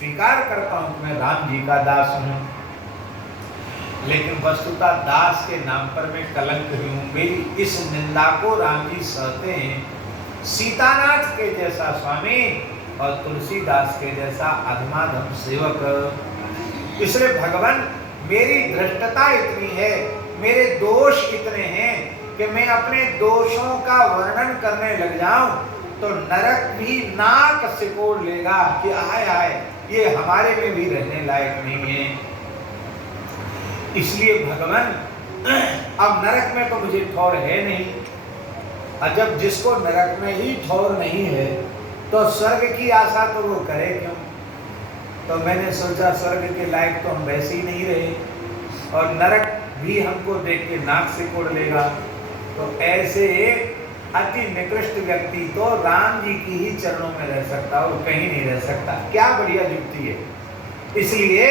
स्वीकार करता हूं कि मैं राम जी का दास हूं, लेकिन वस्तुतः दास के नाम पर मैं कलंक ही हूं। मेरी इस निंदा को राम जी सहते हैं। सीतानाथ के जैसा स्वामी और तुलसीदास के जैसा अधमाधम सेवक। इसलिए भगवान मेरी भ्रष्टता इतनी है, मेरे दोष इतने हैं कि मैं अपने दोषों का वर्णन करने लग जाऊं तो नरक भी नाक सिकोड़ लेगा कि आय आय ये हमारे में भी रहने लायक नहीं है। इसलिए भगवान अब नरक में तो मुझे ठौर है नहीं, और जब जिसको नरक में ही ठौर नहीं है तो स्वर्ग की आशा तो वो करे क्यों। तो मैंने सोचा स्वर्ग के लायक तो हम वैसे ही नहीं रहे, और नरक भी हमको देख के नाक से कोड़ लेगा। तो ऐसे अति निकृष्ट व्यक्ति तो राम जी की ही चरणों में रह सकता, और कहीं नहीं रह सकता। क्या बढ़िया युक्ति है। इसलिए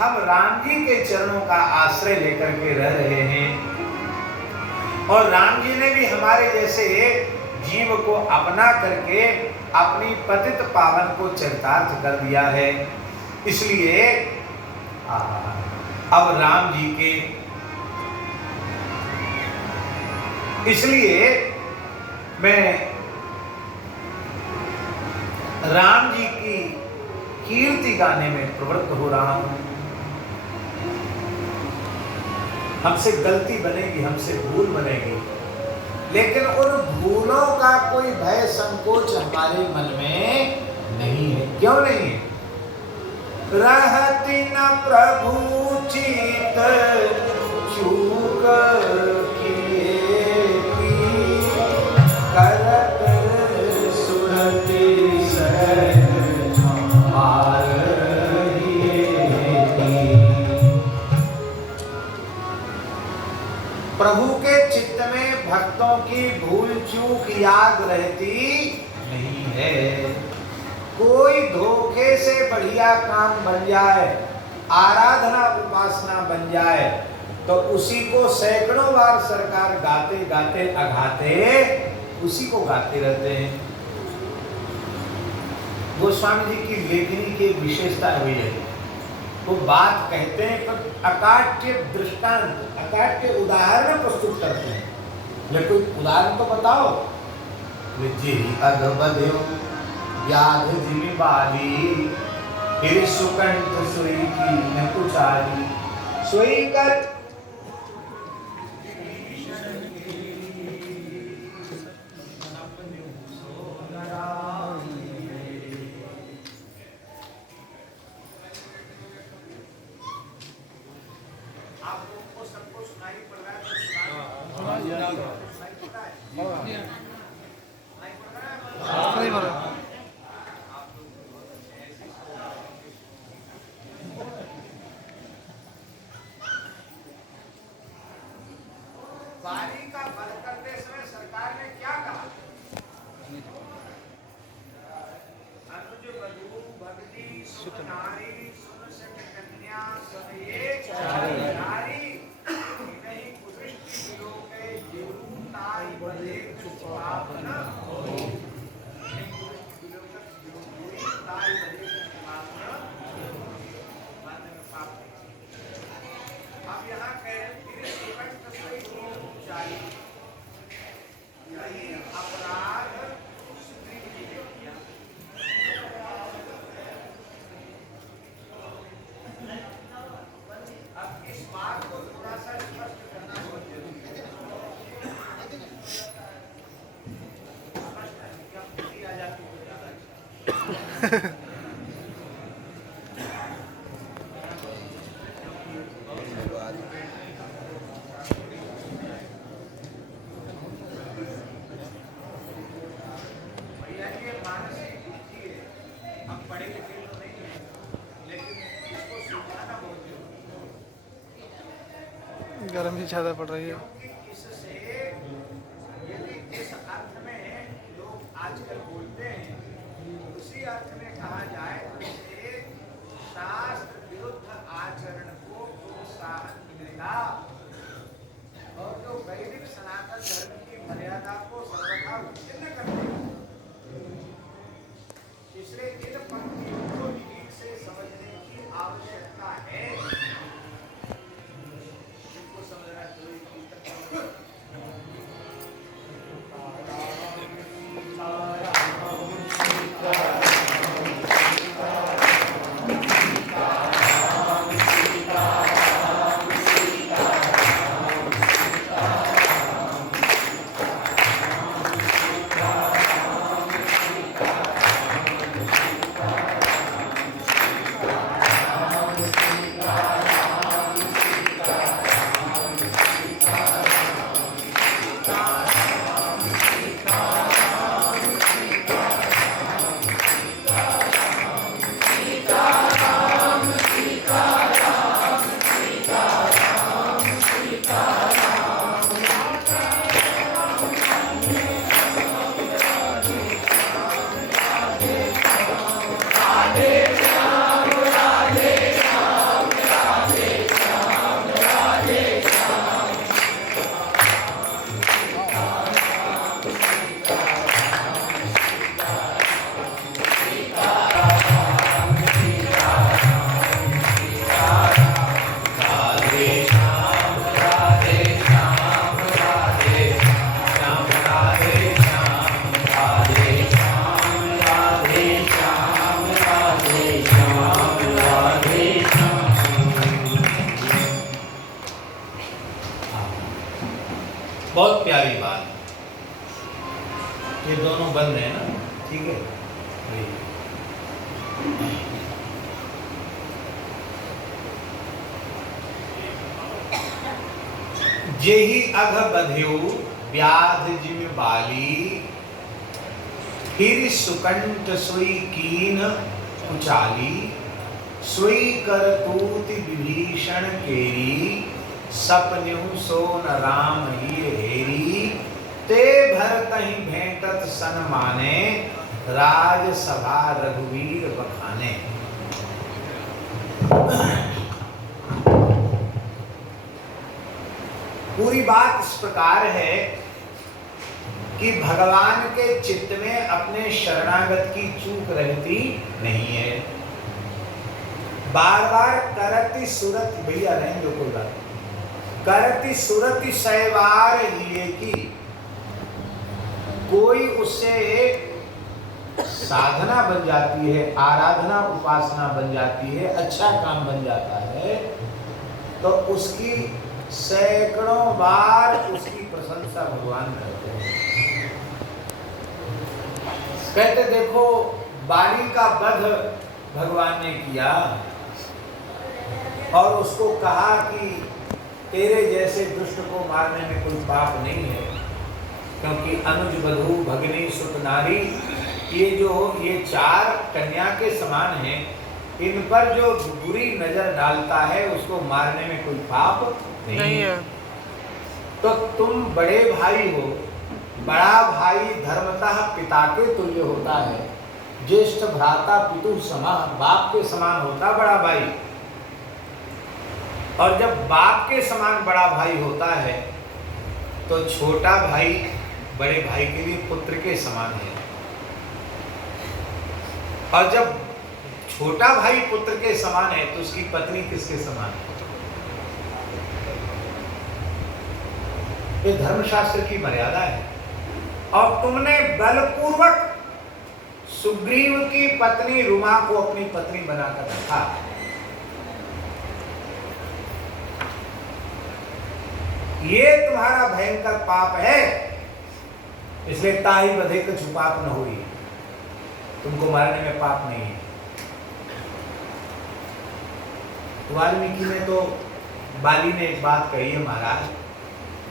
हम राम जी के चरणों का आश्रय लेकर के रह रहे हैं, और राम जी ने भी हमारे जैसे जीव को अपना करके अपनी पतित पावन को चरितार्थ कर दिया है। इसलिए अब राम जी के, इसलिए मैं राम जी की कीर्ति गाने में प्रवृत्त हो रहा हूं। हमसे गलती बनेगी, हमसे भूल बनेगी, लेकिन उन भूलों का कोई भय संकोच हमारे मन में नहीं है। क्यों नहीं है? रहती न प्रभु चित चूक किए की, करत सुरति सहज हार प्रभु के चित्त में भक्तों की भूल चूक याद रहती नहीं है। कोई धोखे से बढ़िया काम बन जाए, आराधना उपासना बन जाए, तो उसी को सैकड़ों बार सरकार गाते गाते अघाते उसी को गाते रहते हैं। गोस्वामी जी की लेखनी की विशेषता हुई है, वो बात कहते हैं पर अकाट्य दृष्टांत, अकाट्य उदाहरण प्रस्तुत करते हैं। मेरे कोई उदाहरण तो बताओ। जी अगबध्यो व्याध जिमि बाली, फिर सुकंठ सोई की न पुचारी, सोई कर बाली का वध करते समय सरकार ने क्या कहा? अनुज वधू भक्ति सुख नारी सुन सक कन्या सब एक नारी, नहीं कुदृष्टि विलोके जीवू ताई बधे पावन होई, नहीं कुदृष्टि विलोके जीवू ताई बधे पावन पाप। अब यहाँ कह फिर सुकंठ सोई की पुचारी, यही अपराध सुग्रीव जी ने किया। अब इस बात को थोड़ा सा स्पष्ट करना बहुत जरूरी है। स्पष्ट है कि अब बुद्धि आ जाती है ज्यादा अच्छा। गर्मी ज़्यादा पड़ रही है। इससे यदि इस अर्थ में लोग आजकल बोलते हैं, उसी अर्थ में कहा जाए तो शास्त्र विरुद्ध आचरण को प्रोत्साहन मिलेगा, और जो वैदिक सनातन धर्म की मर्यादा को सर्वथा उच्छिन्न कर देगा। इसलिए इन पंक्तियों को ठीक से जेहि अघ बध्यो व्याध जिम बाली, फिर सुकंठ सोई कीन कुचाली, सोई करतूत विभीषण केरी, सपन्यु सोन राम ही हेरी, ते भरतहि भेंटत सन माने, राज सभा रघुवीर बखाने। पूरी बात इस प्रकार है कि भगवान के चित्त में अपने शरणागत की चूक रहती नहीं है। बार बार करति सुरति, भैया रहें जो कोई बात, करति सुरति सहवार लिए की, कोई उससे साधना बन जाती है, आराधना उपासना बन जाती है, अच्छा काम बन जाता है, तो उसकी सैकड़ों बार उसकी प्रशंसा भगवान करते हैं। कहते देखो बाली का वध भगवान ने किया और उसको कहा कि तेरे जैसे दुष्ट को मारने में कोई पाप नहीं है, क्योंकि अनुज वधू भगनी सुत नारी, ये चार कन्या के समान हैं, इन पर जो बुरी नजर डालता है उसको मारने में कोई पाप नहीं है। तो तुम बड़े भाई हो, बड़ा भाई धर्मतः पिता के तुल्य होता है, ज्येष्ठ भ्राता पितु समान, बाप के समान होता बड़ा भाई, और जब बाप के समान बड़ा भाई होता है तो छोटा भाई बड़े भाई के लिए पुत्र के समान है, और जब छोटा भाई पुत्र के समान है तो उसकी पत्नी किसके समान है? ये धर्मशास्त्र की मर्यादा है। और तुमने बलपूर्वक सुग्रीव की पत्नी रुमा को अपनी पत्नी बनाकर रखा। ये तुम्हारा भयंकर पाप है, इसलिए ताही बधे का छुपाप न हुई, तुमको मारने में पाप नहीं है। वाल्मीकि ने तो, बाली ने एक बात कही है, महाराज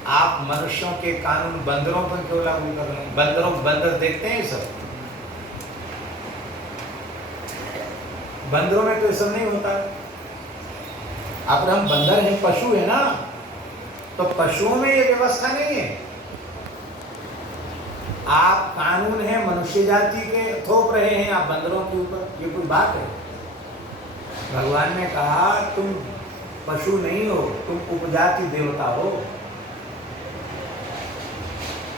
आप मनुष्यों के कानून बंदरों पर क्यों लागू कर रहे हैं? बंदर देखते हैं सब, बंदरों में तो ये सब नहीं होता। अब हम बंदर हैं, पशु है ना, तो पशुओं में ये व्यवस्था नहीं है। आप कानून है मनुष्य जाति के थोप रहे हैं आप बंदरों के ऊपर, ये कोई बात है? भगवान ने कहा तुम पशु नहीं हो, तुम उपजाति देवता हो।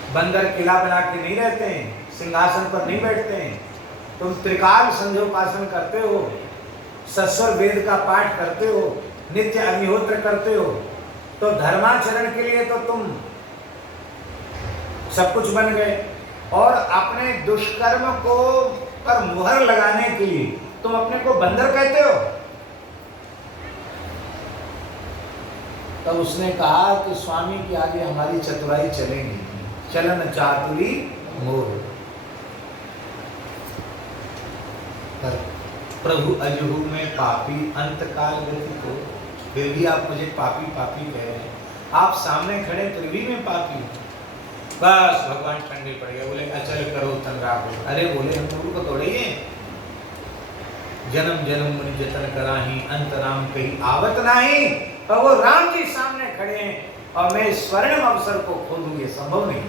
बंदर किला बना के नहीं रहते हैं, सिंहासन पर नहीं बैठते हैं, तुम त्रिकाल संध्योपासन करते हो, सस्वर वेद का पाठ करते हो, नित्य अग्निहोत्र करते हो, तो धर्माचरण के लिए तो तुम सब कुछ बन गए, और अपने दुष्कर्म को पर मुहर लगाने के लिए तुम अपने को बंदर कहते हो। तब तो उसने कहा कि स्वामी के आगे हमारी चतुराई चलेगी, चलन चातुरी मोर, पर प्रभु अजहू में पापी अंतकाल व्यतीत हो, फिर भी आप मुझे पापी पापी कह रहे हैं, आप सामने खड़े फिर भी मैं पापी हूँ। बस भगवान ठंडे पड़ गए, बोले अचल करो तन राखो। अरे बोले हम प्रभु को तोड़े हैं, जन्म जन्म मुनि जतन कराही, अंत राम कहीं आवत नहीं। और वो राम जी सामने खड़े हैं और मैं स्वर्णिम अवसर को खो दूं, ये संभव नहीं।